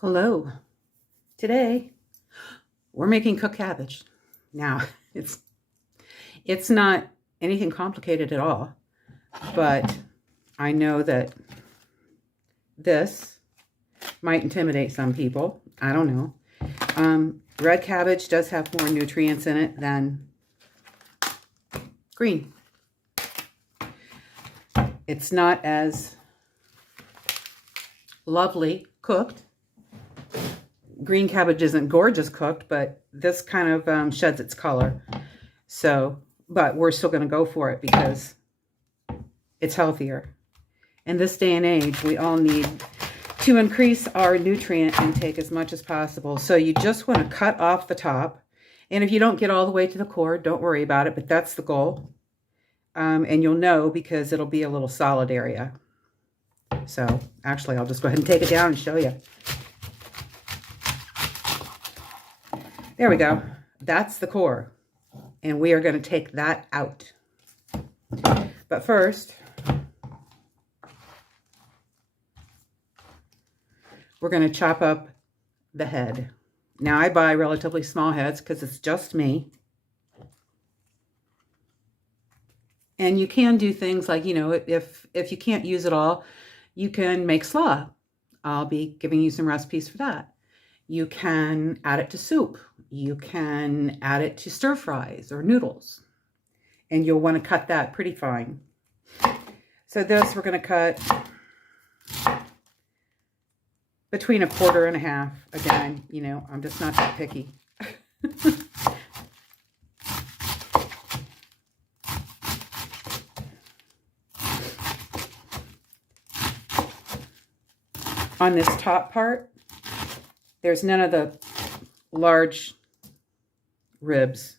Hello. Today we're making cooked cabbage. Now, it's not anything complicated at all, but I know that this might intimidate some people. I don't know. Red cabbage does have more nutrients in it than green. It's not as lovely cooked. Green cabbage isn't gorgeous cooked, but this kind of sheds its color. So, but we're still going to go for it because it's healthier. In this day and age, we all need to increase our nutrient intake as much as possible. So you just want to cut off the top. And if you don't get all the way to the core, don't worry about it, but that's the goal. And you'll know because it'll be a little solid area. So actually, I'll just go ahead and take it down and show you. There we go. That's the core. And we are going to take that out. But first, we're going to chop up the head. Now, I buy relatively small heads because it's just me. And you can do things like, you know, if you can't use it all, you can make slaw. I'll be giving you some recipes for that. You can add it to soup. You can add it to stir fries or noodles. And you'll want to cut that pretty fine. So this we're going to cut between 1/4 and 1/2. Again, you know, I'm just not that picky. On this top part, there's none of the large ribs.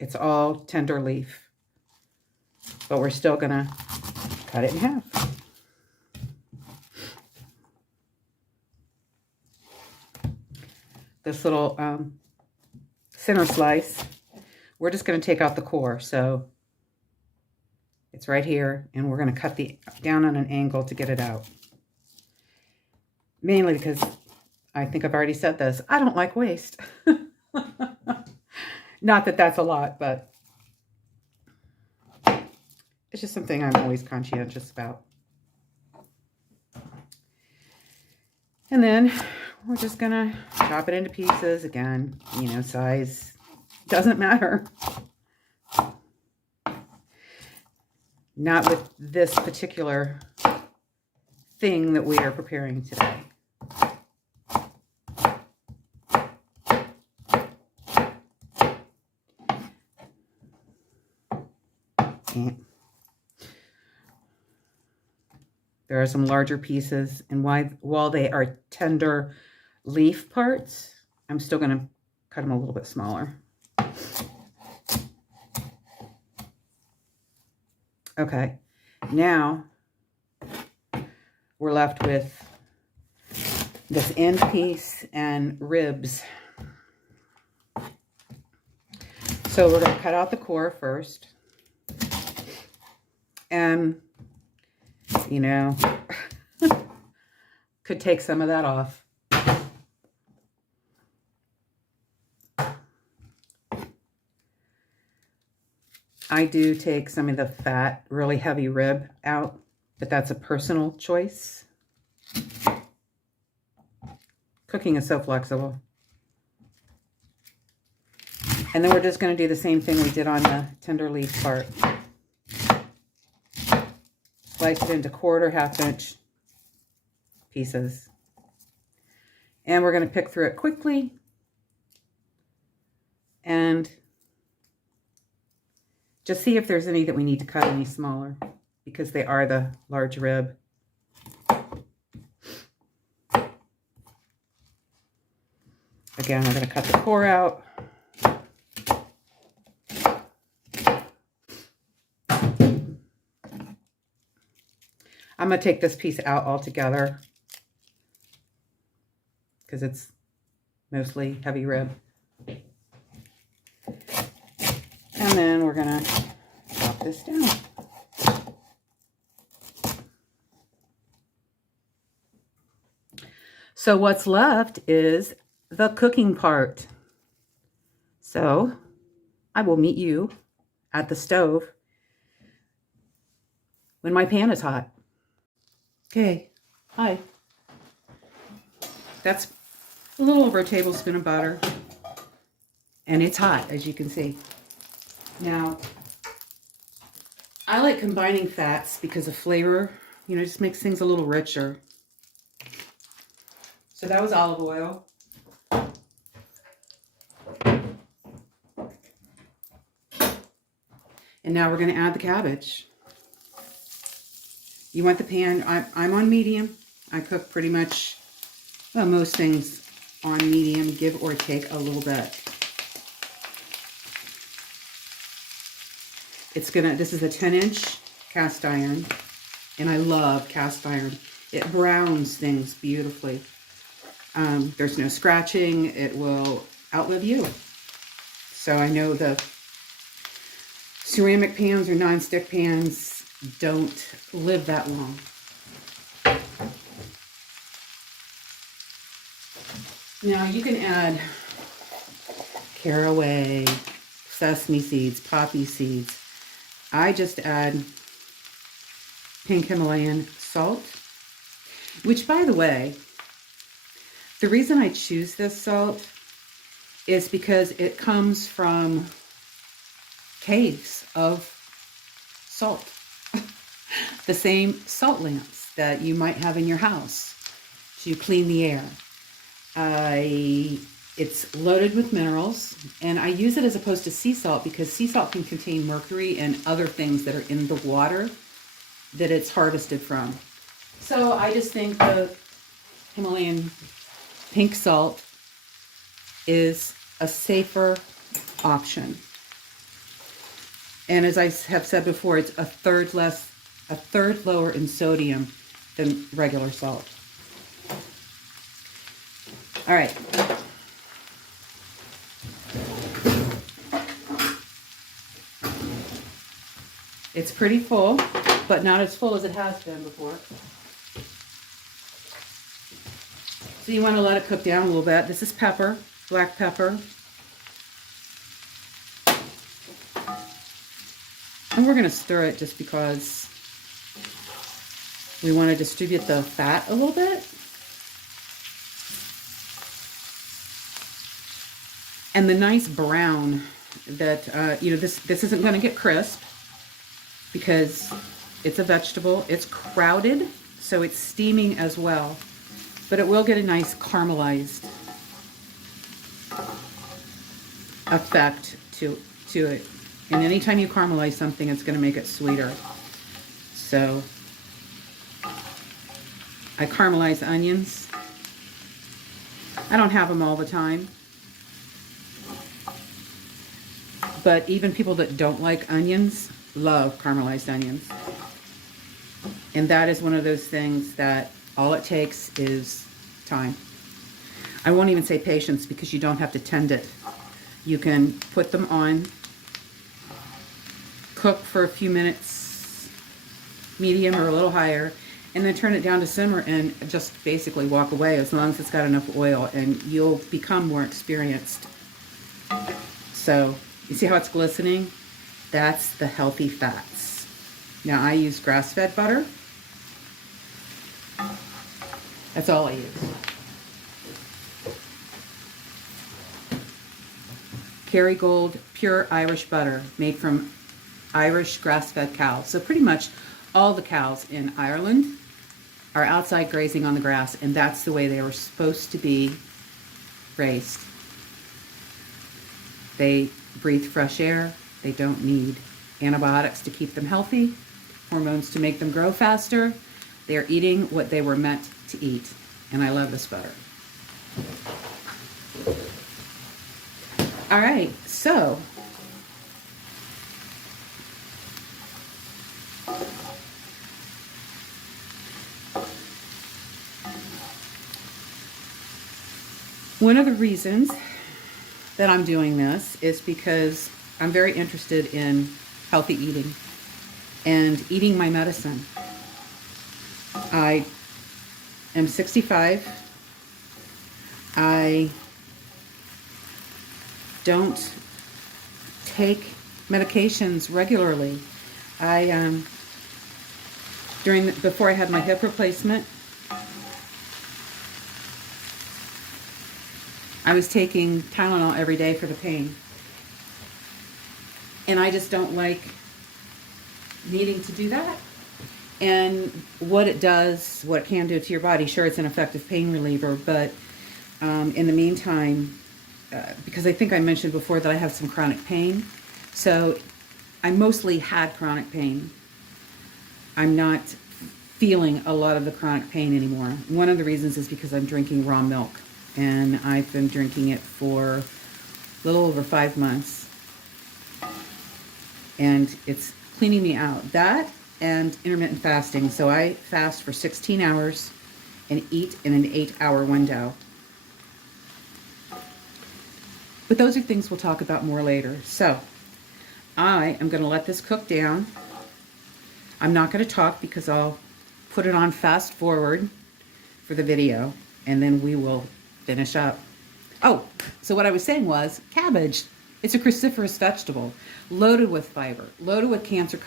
It's all tender leaf. But we're still going to cut it in half. This little center slice, we're just going to take out the core. So it's right here, and we're going to cut down on an angle to get it out. Mainly because, I think I've already said this, I don't like waste. Not that that's a lot, but it's just something I'm always conscientious about. And then we're just going to chop it into pieces. Again, you know, size doesn't matter. Not with this particular thing that we are preparing today. There are some larger pieces, and while they are tender leaf parts, I'm still going to cut them a little bit smaller. Okay, now we're left with this end piece and ribs. So we're going to cut out the core first. And, you know, could take some of that off. I do take some of the fat, really heavy rib out, but that's a personal choice. Cooking is so flexible. And then we're just going to do the same thing we did on the tender leaf part. Slice it into 1/4, 1/2 inch pieces. And we're going to pick through it quickly. And just see if there's any that we need to cut any smaller, because they are the large rib. Again, we're going to cut the core out. I'm going to take this piece out altogether because it's mostly heavy rib. And then we're going to chop this down. So what's left is the cooking part. So I will meet you at the stove when my pan is hot. Okay, hi. That's a little over a tablespoon of butter. And it's hot, as you can see. Now, I like combining fats because of flavor. You know, it just makes things a little richer. So that was olive oil. And now we're going to add the cabbage. You want the pan, I'm on medium. I cook pretty much, well, most things on medium, give or take a little bit. This is a 10-inch cast iron, and I love cast iron. It browns things beautifully. There's no scratching. It will outlive you. So I know the ceramic pans or non-stick pans don't live that long. Now you can add caraway, sesame seeds, poppy seeds. I just add pink Himalayan salt, which, by the way, the reason I choose this salt is because it comes from caves of salt. The same salt lamps that you might have in your house to clean the air. It's loaded with minerals, and I use it as opposed to sea salt because sea salt can contain mercury and other things that are in the water that it's harvested from. So I just think the Himalayan pink salt is a safer option. And as I have said before, it's a third lower in sodium than regular salt. All right. It's pretty full, but not as full as it has been before. So you want to let it cook down a little bit. This is pepper, black pepper. And we're going to stir it just because we want to distribute the fat a little bit. And the nice brown that, this isn't going to get crisp because it's a vegetable. It's crowded, so it's steaming as well. But it will get a nice caramelized effect to it. And anytime you caramelize something, it's going to make it sweeter. So I caramelize onions. I don't have them all the time. But even people that don't like onions love caramelized onions. And that is one of those things that all it takes is time. I won't even say patience because you don't have to tend it. You can put them on, cook for a few minutes, medium or a little higher, and then turn it down to simmer and just basically walk away as long as it's got enough oil, and you'll become more experienced. So you see how it's glistening? That's the healthy fats. Now I use grass-fed butter. That's all I use. Kerrygold pure Irish butter made from Irish grass-fed cows. So pretty much all the cows in Ireland are outside grazing on the grass, and that's the way they were supposed to be raised. They breathe fresh air. They don't need antibiotics to keep them healthy, hormones to make them grow faster. They're eating what they were meant to eat, and I love this butter. All right, so one of the reasons that I'm doing this is because I'm very interested in healthy eating and eating my medicine. I am 65 I don't take medications regularly. Before I had my hip replacement, I was taking Tylenol every day for the pain. And I just don't like needing to do that. And what it does, what it can do to your body, sure, it's an effective pain reliever, but in the meantime, because I think I mentioned before that I have some chronic pain, so I mostly had chronic pain. I'm not feeling a lot of the chronic pain anymore. One of the reasons is because I'm drinking raw milk, and I've been drinking it for a little over 5 months, and it's cleaning me out. That and intermittent fasting. So I fast for 16 hours and eat in an 8-hour window. But those are things we'll talk about more later. So I am going to let this cook down. I'm not going to talk because I'll put it on fast forward for the video, and then we will finish up. Oh, so what I was saying was cabbage. It's a cruciferous vegetable, loaded with fiber, loaded with cancer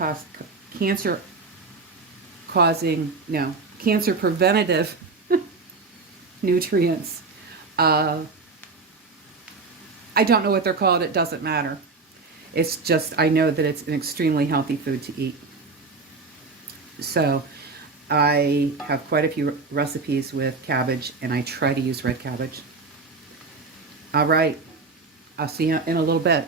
preventative nutrients. I don't know what they're called. It doesn't matter. It's just, I know that it's an extremely healthy food to eat. So I have quite a few recipes with cabbage, and I try to use red cabbage. All right. I'll see you in a little bit.